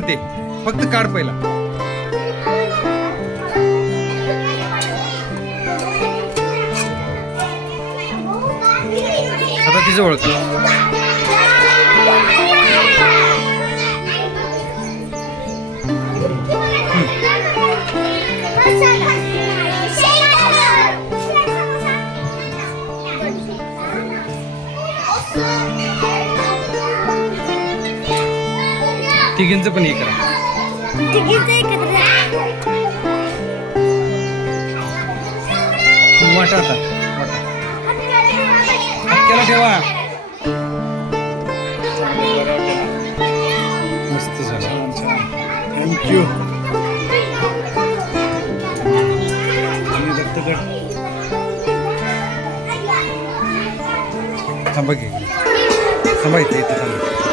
ना ते फक्त काढ पहिला. आता तिचं ओळख. तिघींचं पण हे करा. वाटा आता. वाटा ठेवा. मस्त झालं. थँक्यू दत्तगड थांबा की. थांबा इथे इथे थांबा.